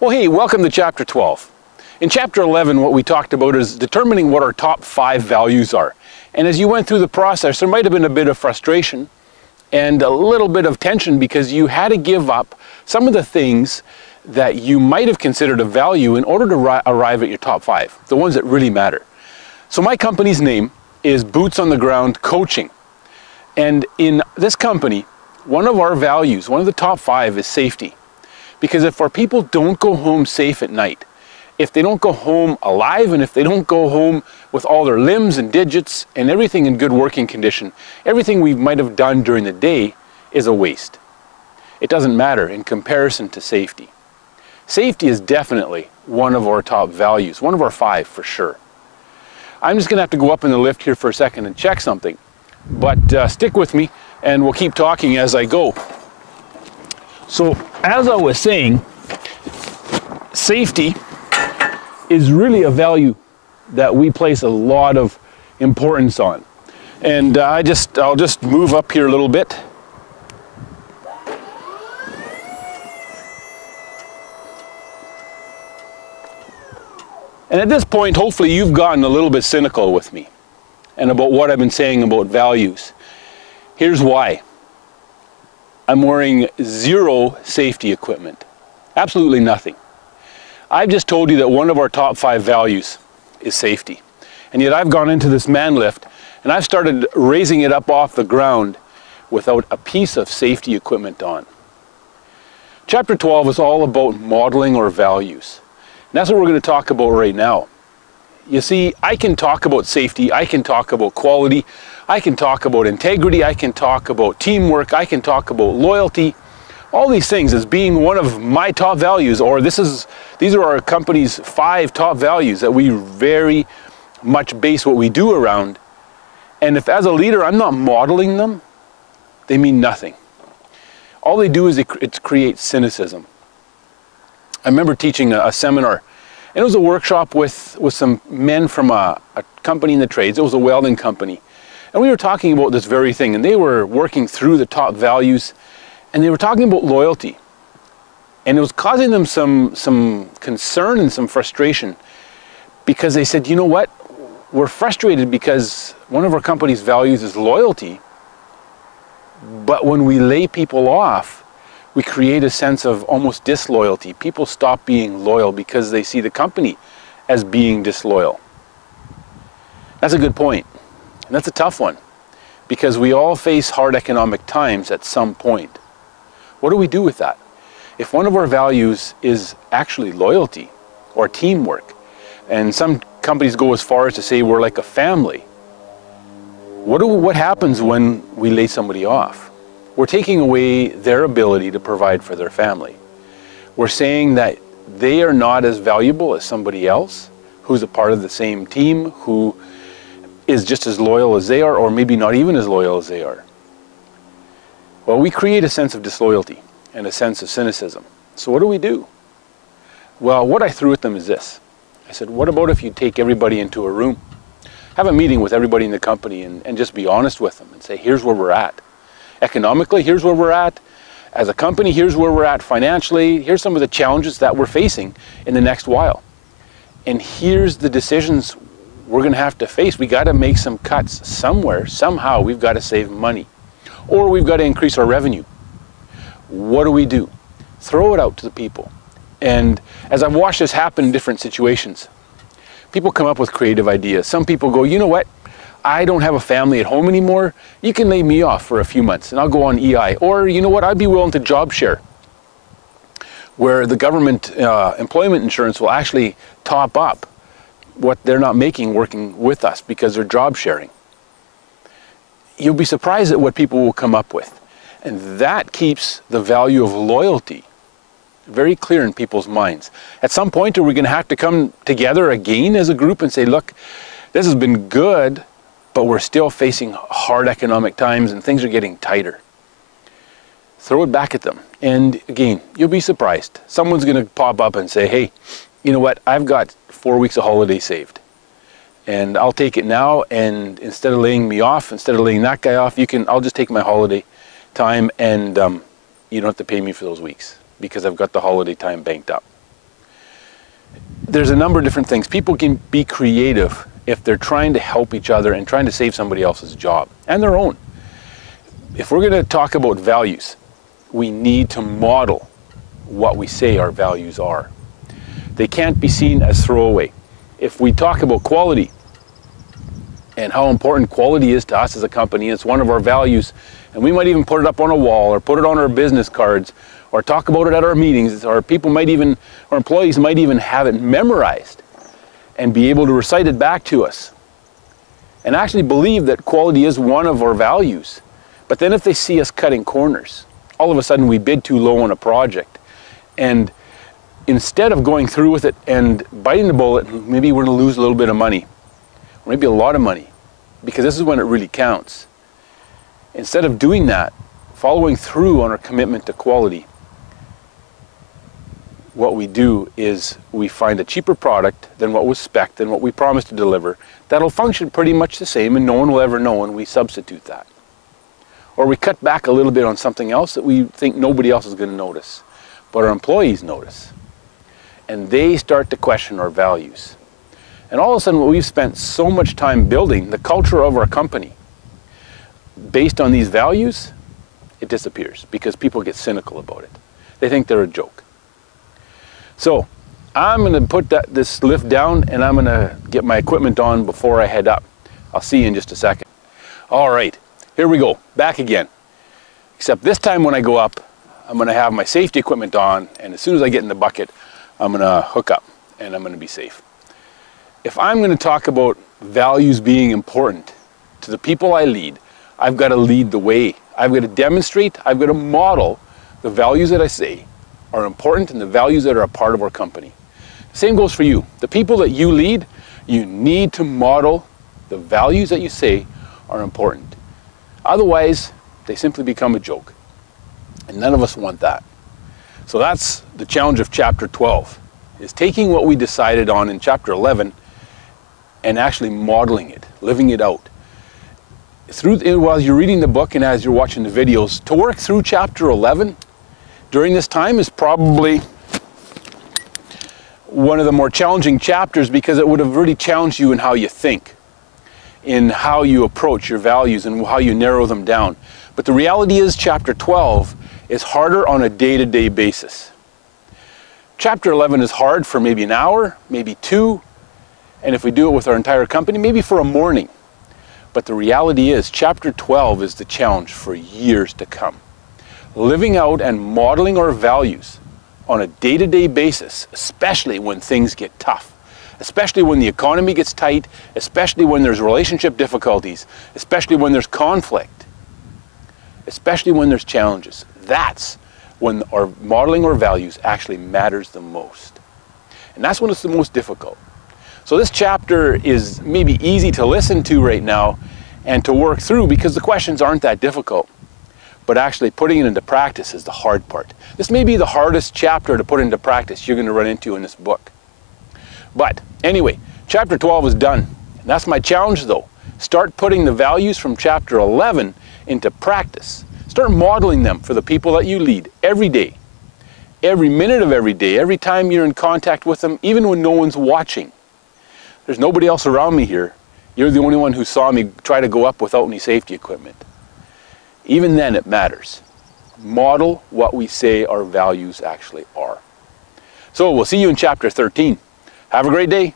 Well, hey, welcome to Chapter 12. In Chapter 11, what we talked about is determining what our top 5 values are. And as you went through the process, there might have been a bit of frustration and a little bit of tension because you had to give up some of the things that you might have considered a value in order to arrive at your top 5, the ones that really matter. So my company's name is Boots on the Ground Coaching. And in this company, one of our values, one of the top 5 is safety. Because if our people don't go home safe at night, if they don't go home alive, and if they don't go home with all their limbs and digits and everything in good working condition, everything we might have done during the day is a waste. It doesn't matter in comparison to safety. Safety is definitely one of our top values, one of our 5 for sure. I'm just going to have to go up in the lift here for a second and check something, but stick with me and we'll keep talking as I go. So, as I was saying, safety is really a value that we place a lot of importance on. And I'll just move up here a little bit. And at this point, hopefully you've gotten a little bit cynical with me and about what I've been saying about values. Here's why. I'm wearing 0 safety equipment. Absolutely nothing. I've just told you that one of our top 5 values is safety. And yet I've gone into this man lift and I've started raising it up off the ground without a piece of safety equipment on. Chapter 12 is all about modeling our values. And that's what we're going to talk about right now. You see, I can talk about safety, I can talk about quality, I can talk about integrity, I can talk about teamwork, I can talk about loyalty, all these things as being one of my top values, or these are our company's 5 top values that we very much base what we do around. And if as a leader I'm not modeling them, they mean nothing. All they do is it creates cynicism. I remember teaching a seminar, and it was a workshop with some men from a company in the trades. It was a welding company. And we were talking about this very thing, and they were working through the top values, and they were talking about loyalty. And it was causing them some concern and some frustration because they said, you know what, we're frustrated because one of our company's values is loyalty, but when we lay people off, we create a sense of almost disloyalty. People stop being loyal because they see the company as being disloyal. That's a good point. And that's a tough one because we all face hard economic times at some point. What do we do with that? If one of our values is actually loyalty or teamwork, and some companies go as far as to say we're like a family, what happens when we lay somebody off? We're taking away their ability to provide for their family. We're saying that they are not as valuable as somebody else who's a part of the same team, who is just as loyal as they are, or maybe not even as loyal as they are. Well, we create a sense of disloyalty and a sense of cynicism. So what do? Well, what I threw at them is this. I said, what about if you take everybody into a room, have a meeting with everybody in the company and just be honest with them and say, here's where we're at. Economically, here's where we're at. As a company, here's where we're at financially. Here's some of the challenges that we're facing in the next while. And here's the decisions we're going to have to face. We got to make some cuts somewhere, somehow. We've got to save money. Or we've got to increase our revenue. What do? Throw it out to the people. And as I've watched this happen in different situations, people come up with creative ideas. Some people go, you know what? I don't have a family at home anymore. You can lay me off for a few months and I'll go on EI. Or, you know what, I'd be willing to job share, where the government employment insurance will actually top up what they're not making working with us because they're job sharing. You'll be surprised at what people will come up with. And that keeps the value of loyalty very clear in people's minds. At some point, are we going to have to come together again as a group and say, look, this has been good, but we're still facing hard economic times and things are getting tighter. Throw it back at them. And again, you'll be surprised. Someone's going to pop up and say, hey, you know what, I've got 4 weeks of holiday saved. And I'll take it now, and instead of laying me off, instead of laying that guy off, I'll just take my holiday time and you don't have to pay me for those weeks because I've got the holiday time banked up. there's a number of different things. People can be creative if they're trying to help each other and trying to save somebody else's job and their own. If we're going to talk about values, we need to model what we say our values are. They can't be seen as throwaway. If we talk about quality and how important quality is to us as a company, it's one of our values, and we might even put it up on a wall or put it on our business cards or talk about it at our meetings, or our employees might even have it memorized and be able to recite it back to us and actually believe that quality is one of our values. But then if they see us cutting corners, all of a sudden we bid too low on a project, and instead of going through with it and biting the bullet, maybe we're going to lose a little bit of money, or maybe a lot of money, because this is when it really counts. Instead of doing that, following through on our commitment to quality, what we do is we find a cheaper product than what was spec'd, than what we promised to deliver, that'll function pretty much the same and no one will ever know, and we substitute that. Or we cut back a little bit on something else that we think nobody else is going to notice, but our employees notice. And they start to question our values. And all of a sudden, we've spent so much time building the culture of our company based on these values, it disappears because people get cynical about it. They think they're a joke. So I'm going to put this lift down and I'm going to get my equipment on before I head up. I'll see you in just a second. All right, here we go, back again. Except this time when I go up, I'm going to have my safety equipment on, and as soon as I get in the bucket, I'm going to hook up and I'm going to be safe. If I'm going to talk about values being important to the people I lead, I've got to lead the way. I've got to demonstrate, I've got to model the values that I say are important and the values that are a part of our company. The same goes for you. The people that you lead, you need to model the values that you say are important. Otherwise, they simply become a joke. And none of us want that. So that's the challenge of chapter 12, is taking what we decided on in chapter 11 and actually modeling it, living it out. While you're reading the book and as you're watching the videos, to work through chapter 11 during this time is probably one of the more challenging chapters, because it would have really challenged you in how you think, in how you approach your values and how you narrow them down. But the reality is chapter 12 is harder on a day-to-day basis. Chapter 11 is hard for maybe an hour, maybe 2, and if we do it with our entire company, maybe for a morning. But the reality is chapter 12 is the challenge for years to come. Living out and modeling our values on a day-to-day basis, especially when things get tough, especially when the economy gets tight, especially when there's relationship difficulties, especially when there's conflict, especially when there's challenges. That's when our modeling our values actually matters the most. And that's when it's the most difficult. So this chapter is maybe easy to listen to right now and to work through because the questions aren't that difficult. But actually putting it into practice is the hard part. This may be the hardest chapter to put into practice you're going to run into in this book. But anyway, chapter 12 is done. And that's my challenge though. Start putting the values from chapter 11 into practice. Start modeling them for the people that you lead every day. Every minute of every day, every time you're in contact with them, even when no one's watching. There's nobody else around me here. You're the only one who saw me try to go up without any safety equipment. Even then it matters. Model what we say our values actually are. So we'll see you in chapter 13. Have a great day.